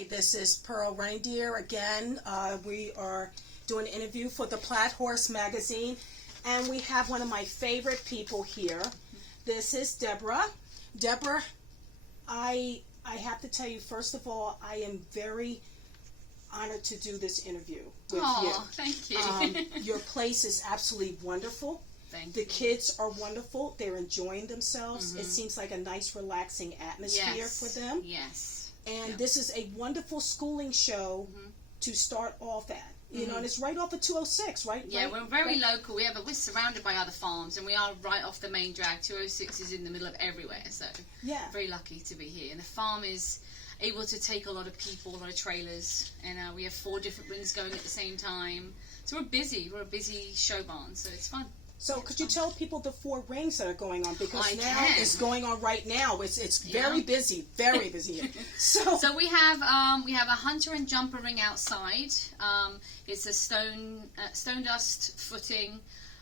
Hi, this is Pearl Reindeer again. We are doing an interview for the Plaid Horse magazine, and we have one of my favorite people here. This is Deborah. Deborah, I have to tell you, first of all, I am very honored to do this interview with you. Thank you. Your place is absolutely wonderful. The kids are wonderful. They're enjoying themselves. It seems like a nice, relaxing atmosphere for them. Yes. And this is a wonderful schooling show to start off at. You know, and it's right off of 206, right? Yeah, we're very local. We're surrounded by other farms, and we are right off the main drag. 206 is in the middle of everywhere, so very lucky to be here. And the farm is able to take a lot of people, a lot of trailers, and we have 4 different rings going at the same time. So we're busy. We're a busy show barn, so it's fun. So could you tell people the 4 rings that are going on? Because it's going on right now. It's very busy, very busy. So we have a hunter and jumper ring outside. It's a stone dust footing,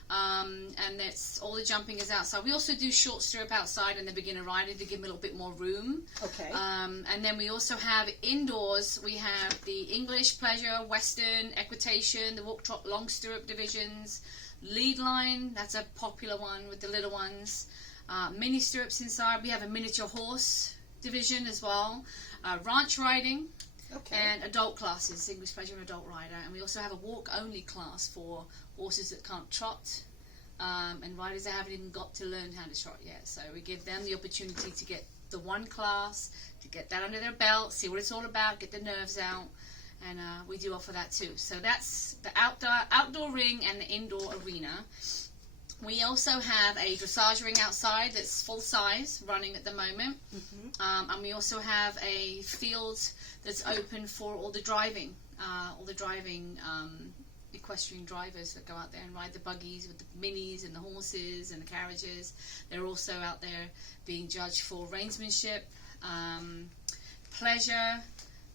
and it's all the jumping is outside. We also do short stirrup outside and the beginner riding to give them a little bit more room. Okay. And then we also have indoors. We have the English, pleasure, Western, equitation, the walk, trot, long stirrup divisions. Lead line, that's a popular one with the little ones. Mini stirrups inside. We have a miniature horse division as well. Ranch riding and adult classes, English pleasure and adult rider. And we also have a walk-only class for horses that can't trot and riders that haven't even got to learn how to trot yet. So we give them the opportunity to get the one class, to get that under their belt, see what it's all about, get the nerves out. And we do offer that too. So that's the outdoor ring and the indoor arena. We also have a dressage ring outside that's full size, running at the moment. And we also have a field that's open for all the driving equestrian drivers that go out there and ride the buggies with the minis and the horses and the carriages. They're also out there being judged for reinsmanship, pleasure,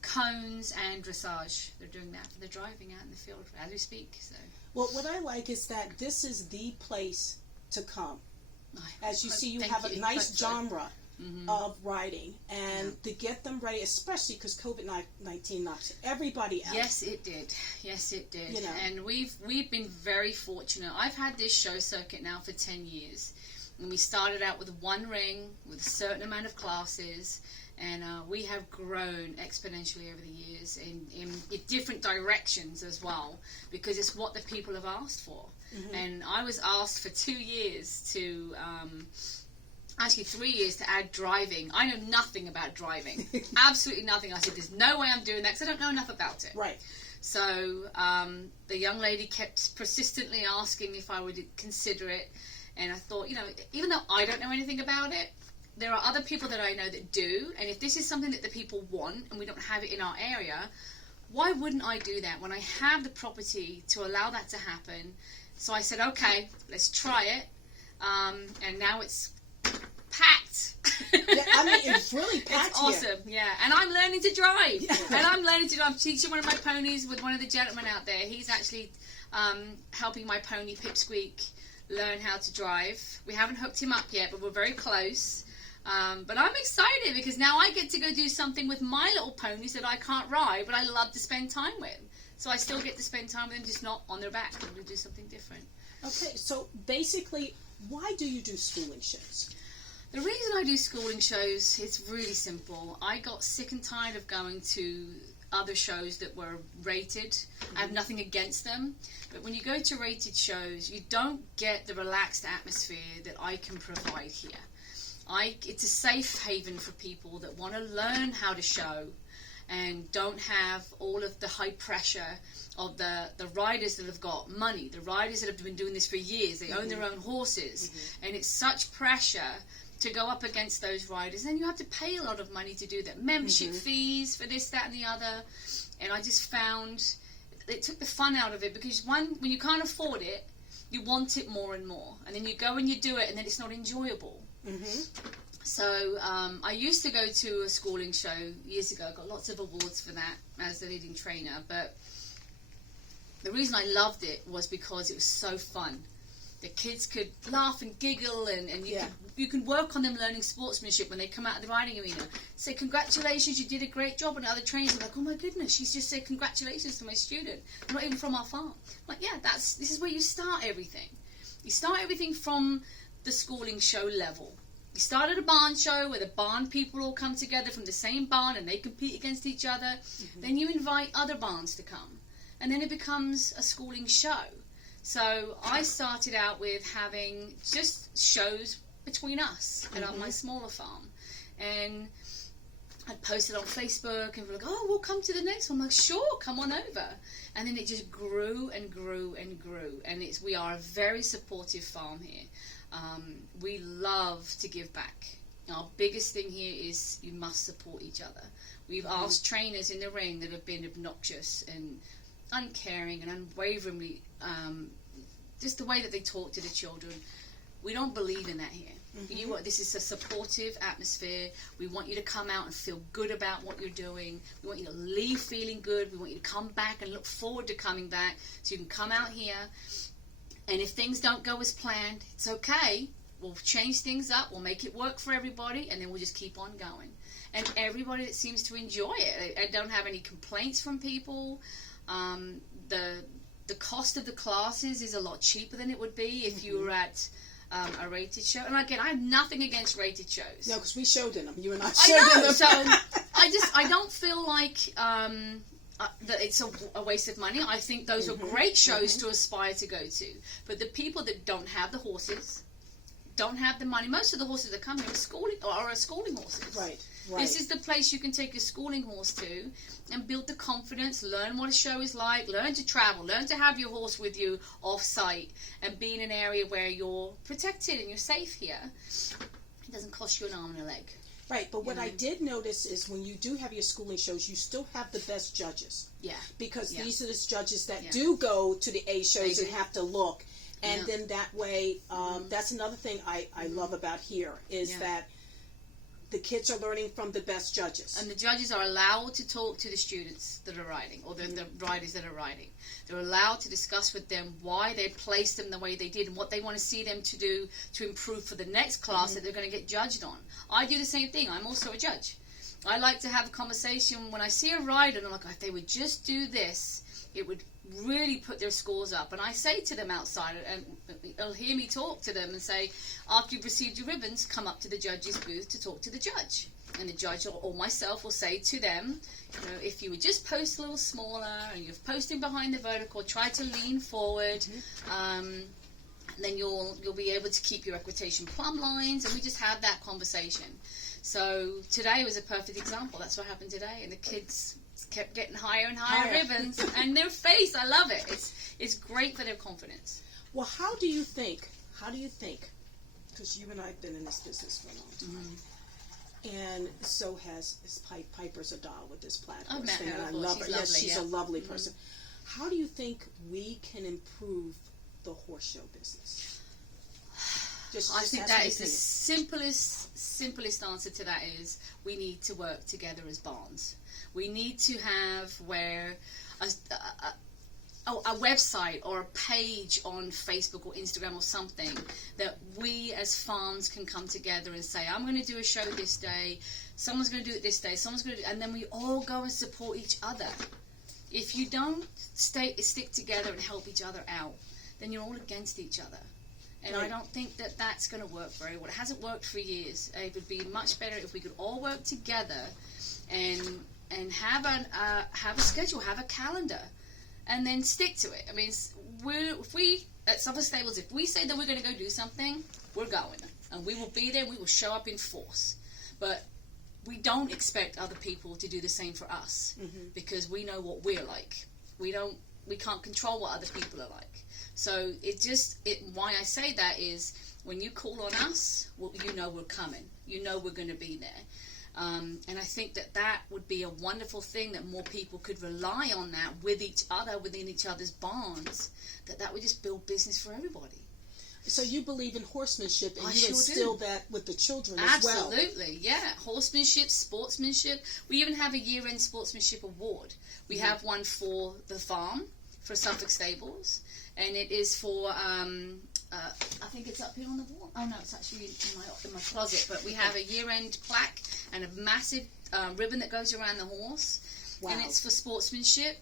cones, and dressage. They're doing that for the driving out in the field as we speak. So, well, what I like is that this is the place to come. As you see, you have a nice genre of riding, and to get them ready, especially because COVID-19 knocked everybody out. Yes, it did. Yes, it did. You know. And we've been very fortunate. I've had this show circuit now for 10 years, and we started out with 1 ring with a certain amount of classes. And we have grown exponentially over the years in different directions as well, because it's what the people have asked for. And I was asked for 2 years to, actually 3 years to add driving. I know nothing about driving, absolutely nothing. I said, there's no way I'm doing that because I don't know enough about it. Right. So the young lady kept persistently asking if I would consider it. And I thought, you know, even though I don't know anything about it, there are other people that I know that do, and if this is something that the people want and we don't have it in our area, why wouldn't I do that when I have the property to allow that to happen? So I said, okay, let's try it, and now it's packed. Yeah, I mean, it's really packed. It's awesome, yeah. And I'm learning to drive. And I'm learning to drive. I'm teaching one of my ponies with one of the gentlemen out there. He's actually helping my pony Pipsqueak learn how to drive. We haven't hooked him up yet, but we're very close. But I'm excited because now I get to go do something with my little ponies that I can't ride, but I love to spend time with. So I still get to spend time with them, just not on their back. I'm going to do something different. Okay, so basically, why do you do schooling shows? The reason I do schooling shows, it's really simple. I got sick and tired of going to other shows that were rated. I have nothing against them. But when you go to rated shows, you don't get the relaxed atmosphere that I can provide here. It's a safe haven for people that want to learn how to show and don't have all of the high pressure of the riders that have got money, the riders that have been doing this for years. They own their own horses, and it's such pressure to go up against those riders. And you have to pay a lot of money to do that. Membership fees for this, that, and the other. And I just found it took the fun out of it, because when you can't afford it, you want it more and more. And then you go and you do it, and then it's not enjoyable. So I used to go to a schooling show years ago. I got lots of awards for that as the leading trainer. But the reason I loved it was because it was so fun. the kids could laugh and giggle, and you can work on them learning sportsmanship when they come out of the riding arena. Say, congratulations, you did a great job. And other trainers are like, oh my goodness, she's just said congratulations to my student. They're not even from our farm. I'm like, yeah, this is where you start everything. You start everything from the schooling show level. You start at a barn show where the barn people all come together from the same barn and they compete against each other. Then you invite other barns to come. And then it becomes a schooling show. So I started out with having just shows between us at my smaller farm. And I posted on Facebook and we're like, oh, we'll come to the next one. I'm like, sure, come on over. And then it just grew and grew and grew. And we are a very supportive farm here. We love to give back. Our biggest thing here is you must support each other. We've asked trainers in the ring that have been obnoxious and uncaring and unwaveringly, just the way that they talk to the children. We don't believe in that here. This is a supportive atmosphere. We want you to come out and feel good about what you're doing. We want you to leave feeling good. We want you to come back and look forward to coming back. So you can come out here, and if things don't go as planned, it's okay. We'll change things up. We'll make it work for everybody, and then we'll just keep on going. And everybody that seems to enjoy it. I don't have any complaints from people. The cost of the classes is a lot cheaper than it would be if you were at a rated show. And again, I have nothing against rated shows. No, because we showed in them. You and I showed in them. So I don't feel like that it's a waste of money. I think those are great shows to aspire to go to. But the people that don't have the horses, don't have the money, most of the horses that come here are schooling horses. Right. This is the place you can take your schooling horse to and build the confidence, learn what a show is like, learn to travel, learn to have your horse with you off-site and be in an area where you're protected and you're safe here. It doesn't cost you an arm and a leg. Right, but what I did notice is when you do have your schooling shows, you still have the best judges. Yeah. Because these are the judges that do go to the A shows and have to look. And then that way, that's another thing I love about here is that the kids are learning from the best judges. And the judges are allowed to talk to the students that are riding, or the riders that are riding. They're allowed to discuss with them why they placed them the way they did and what they want to see them to do to improve for the next class that they're going to get judged on. I do the same thing. I'm also a judge. I like to have a conversation when I see a rider and I'm like, if they would just do this, it would really put their scores up. And I say to them outside, and they'll hear me talk to them and say, after you've received your ribbons, come up to the judge's booth to talk to the judge. And the judge or myself will say to them, if you would just post a little smaller and you're posting behind the vertical, try to lean forward, then you'll be able to keep your equitation plumb lines, and we just have that conversation. So today was a perfect example. That's what happened today, and the kids kept getting higher and higher ribbons, and their face, I love it. It's great for their confidence. Well, how do you think, because you and I have been in this business for a long time, and so has Piper's a doll with this platform thing, and I love her. Yes, she's a lovely person. How do you think we can improve the horse show business? I think that is the simplest answer to that is we need to work together as barns. We need to have a website or a page on Facebook or Instagram or something that we as farms can come together and say, I'm going to do a show this day, someone's going to do it this day, someone's going to do it, and then we all go and support each other. If you don't stick together and help each other out, then you're all against each other. And I don't think that that's going to work very well. It hasn't worked for years. It would be much better if we could all work together and have a schedule, have a calendar, and then stick to it. I mean, if we at Suffolk Stables, if we say that we're going to go do something, we're going, and we will be there. We will show up in force, but we don't expect other people to do the same for us because we know what we're like. We can't control what other people are like. So why I say that is when you call on us, well, you know we're coming. You know we're going to be there. And I think that would be a wonderful thing, that more people could rely on that with each other, within each other's barns, that would just build business for everybody. So you believe in horsemanship, and you instill that with the children as well. Absolutely, yeah. Horsemanship, sportsmanship. We even have a year-end sportsmanship award. We have one for the farm, for Suffolk Stables, and it is for I think it's up here on the wall. Oh no, it's actually in my closet. But we have a year-end plaque and a massive ribbon that goes around the horse. Wow. And it's for sportsmanship,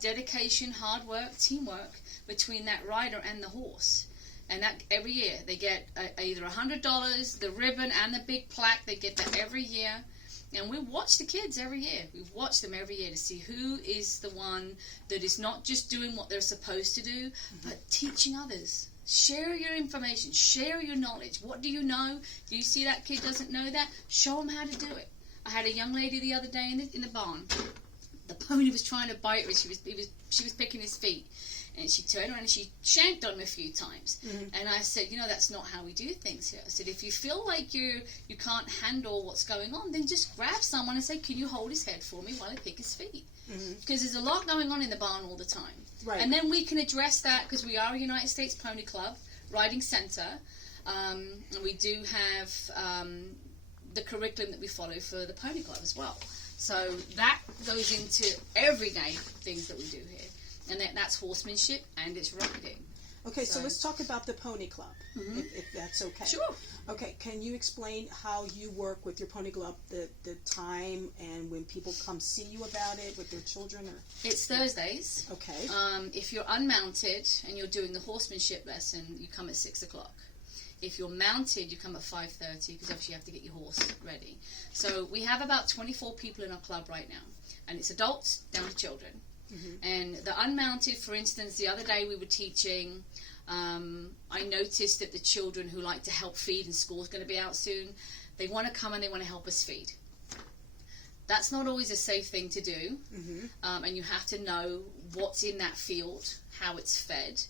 dedication, hard work, teamwork between that rider and the horse. And that every year they get either $100, the ribbon, and the big plaque. They get that every year. And we watch the kids every year. We watch them every year to see who is the one that is not just doing what they're supposed to do, but teaching others. Share your information. Share your knowledge. What do you know? Do you see that kid doesn't know that? Show them how to do it. I had a young lady the other day in the barn. The pony was trying to bite her. She was picking his feet. And she turned around and she shanked on him a few times. And I said, that's not how we do things here. I said, if you feel like you can't handle what's going on, then just grab someone and say, can you hold his head for me while I pick his feet? Because there's a lot going on in the barn all the time. Right. And then we can address that because we are a United States Pony Club riding center. And we do have the curriculum that we follow for the Pony Club as well. So that goes into everyday things that we do here. And that's horsemanship and it's riding. Okay, so let's talk about the Pony Club, if that's okay. Sure. Okay, can you explain how you work with your Pony Club, the time and when people come see you about it with their children? It's Thursdays. Okay. If you're unmounted and you're doing the horsemanship lesson, you come at 6 o'clock. If you're mounted, you come at 5:30 because obviously you have to get your horse ready. So we have about 24 people in our club right now, and it's adults down to children. And the unmounted, for instance, the other day we were teaching, I noticed that the children who like to help feed, and school's going to be out soon, they want to come and they want to help us feed. That's not always a safe thing to do, and you have to know what's in that field, how it's fed,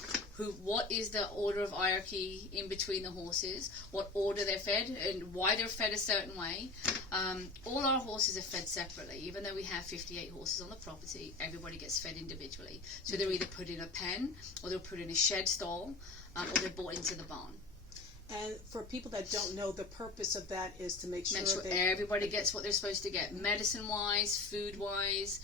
what is the order of hierarchy in between the horses, what order they're fed, and why they're fed a certain way. All our horses are fed separately. Even though we have 58 horses on the property, everybody gets fed individually. So they're either put in a pen, or they're put in a shed stall, or they're brought into the barn. And for people that don't know, the purpose of that is to make sure everybody gets what they're supposed to get, medicine-wise, food-wise.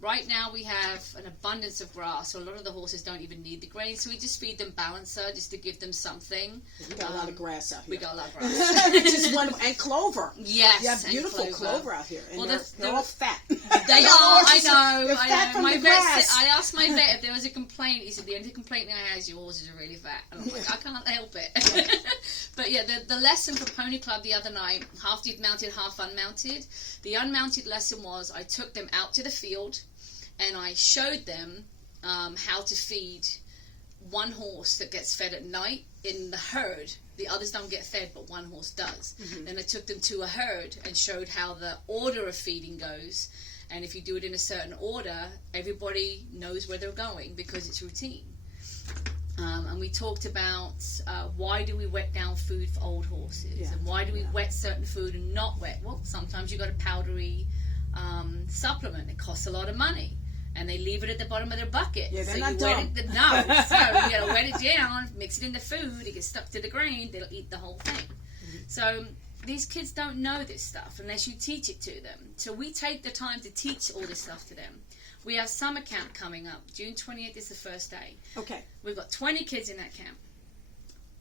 Right now we have an abundance of grass, so a lot of the horses don't even need the grain, so we just feed them Balancer just to give them something. We got a lot of grass out here. We got a lot of grass. Which is wonderful. And clover. Yes. You have beautiful clover out here. And well, they're all fat. They are, I know. They're fat from my the vet grass. said, I asked my vet if there was a complaint. He said, the only complaint I have is your horses are really fat. And I'm like, I can't help it. But yeah, the lesson for Pony Club the other night, half mounted, half unmounted. The unmounted lesson was I took them out to the field and I showed them how to feed one horse that gets fed at night in the herd. The others don't get fed, but one horse does. Then I took them to a herd and showed how the order of feeding goes. And if you do it in a certain order, everybody knows where they're going because it's routine. And we talked about why do we wet down food for old horses, and why do we wet certain food and not wet? Well, sometimes you got a powdery supplement. It costs a lot of money, and they leave it at the bottom of their bucket. Yeah, they're so not you dumb. wet it. No, so you got to wet it down, mix it in the food. It gets stuck to the grain. They'll eat the whole thing. So these kids don't know this stuff unless you teach it to them. So we take the time to teach all this stuff to them. We have summer camp coming up. June 28th is the first day. Okay. We've got 20 kids in that camp.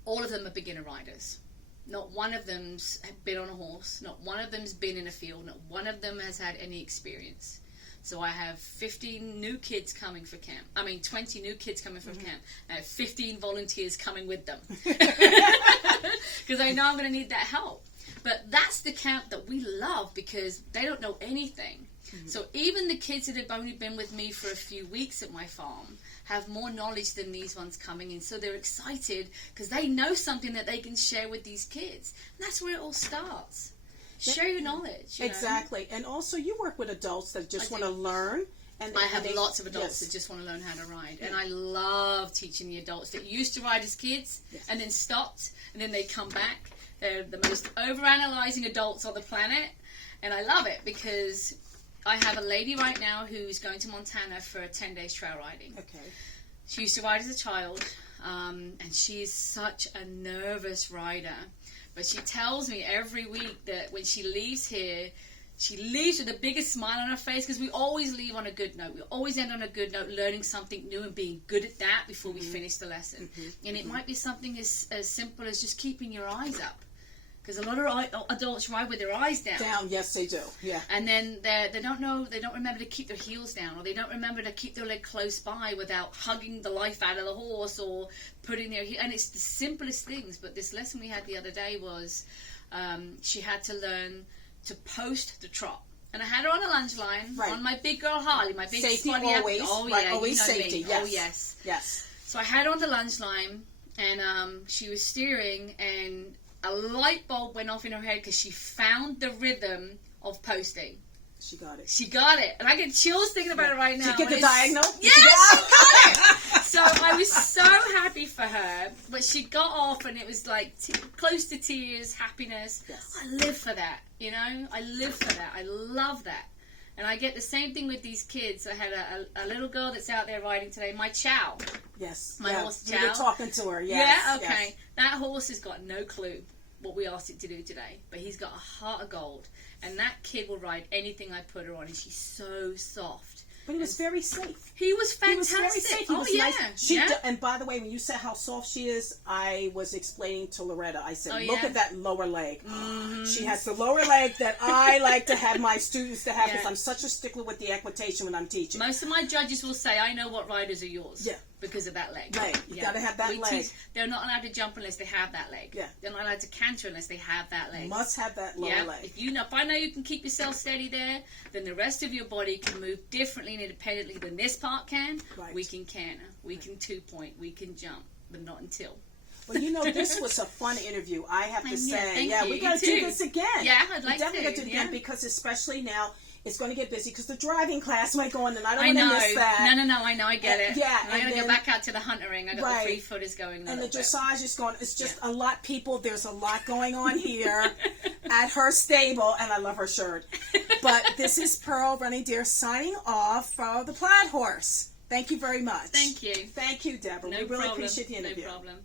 All of them are beginner riders. Not one of them's been on a horse. Not one of them's been in a field. Not one of them has had any experience. So I have 15 new kids coming for camp. 20 new kids coming for camp. I have 15 volunteers coming with them. Because I know I'm going to need that help. But that's the camp that we love because they don't know anything. So even the kids that have only been with me for a few weeks at my farm have more knowledge than these ones coming in. So they're excited because they know something that they can share with these kids. And that's where it all starts. Share your knowledge. You Exactly. And also you work with adults that just want to learn. And I have lots of adults that just want to learn how to ride. And I love teaching the adults that used to ride as kids and then stopped and then they come back. They're the most overanalyzing adults on the planet. And I love it because I have a lady right now who's going to Montana for 10 days trail riding. Okay. She used to ride as a child, and she is such a nervous rider. But she tells me every week that when she leaves here, She leaves with the biggest smile on her face, because we always leave on a good note. We always end on a good note, learning something new and being good at that before we finish the lesson. And it might be something as simple as just keeping your eyes up. Because a lot of adults ride with their eyes down. Down, yes, they do. Yeah. And then they don't remember to keep their heels down, or they don't remember to keep their leg close by without hugging the life out of the horse or putting their heel. And it's the simplest things. But this lesson we had the other day was she had to learn to post the trot. And I had her on a lunge line on my big girl Harley, my big safety squatty always. Oh right, yeah, always you know safety. me. Yes. Oh yes. Yes. So I had her on the lunge line, and she was steering, and a light bulb went off in her head because she found the rhythm of posting. She got it. She got it. And I get chills thinking about it right now. Did you get the diagonal? Yes, she got it. So I was so happy for her. But she got off, and it was like close to tears, happiness. Yes. I live for that, you know? I live for that. I love that. And I get the same thing with these kids. I had a little girl that's out there riding today, my Chow. Yes. My horse Chow. We were talking to her, yes. Yeah, okay. Yes. That horse has got no clue what we asked it to do today. But he's got a heart of gold. And that kid will ride anything I put her on. And she's so soft. But he was very safe. He was fantastic. He was very safe. He was yeah. nice. And by the way, when you said how soft she is, I was explaining to Loretta. I said, look yeah? at that lower leg. She has the lower leg that I like to have my students to have, because I'm such a stickler with the equitation when I'm teaching. Most of my judges will say, I know what riders are yours. Yeah. Because of that leg. Right. You got to have that leg. They're not allowed to jump unless they have that leg. Yeah. They're not allowed to canter unless they have that leg. Must have that lower leg. If I know you can keep yourself steady there, then the rest of your body can move differently and independently than this part can. Right. We can canter. We can 2-point. We can jump. But not until. Well, you know, this was a fun interview, I have to say. Thank you. We got to do this again. Yeah, I'd like we definitely got to do it again, because especially now, it's going to get busy because the driving class might go on, and I don't want to miss that. No, I know, I get it. Yeah, I got to go back out to the hunter ring. I got the 3-footers going. And the dressage is going. It's just a lot, people. There's a lot going on here at her stable, and I love her shirt. But this is Pearl Running Deer signing off for the Plaid Horse. Thank you very much. Thank you. Thank you, Deborah. No we really problem. appreciate the interview. No problem.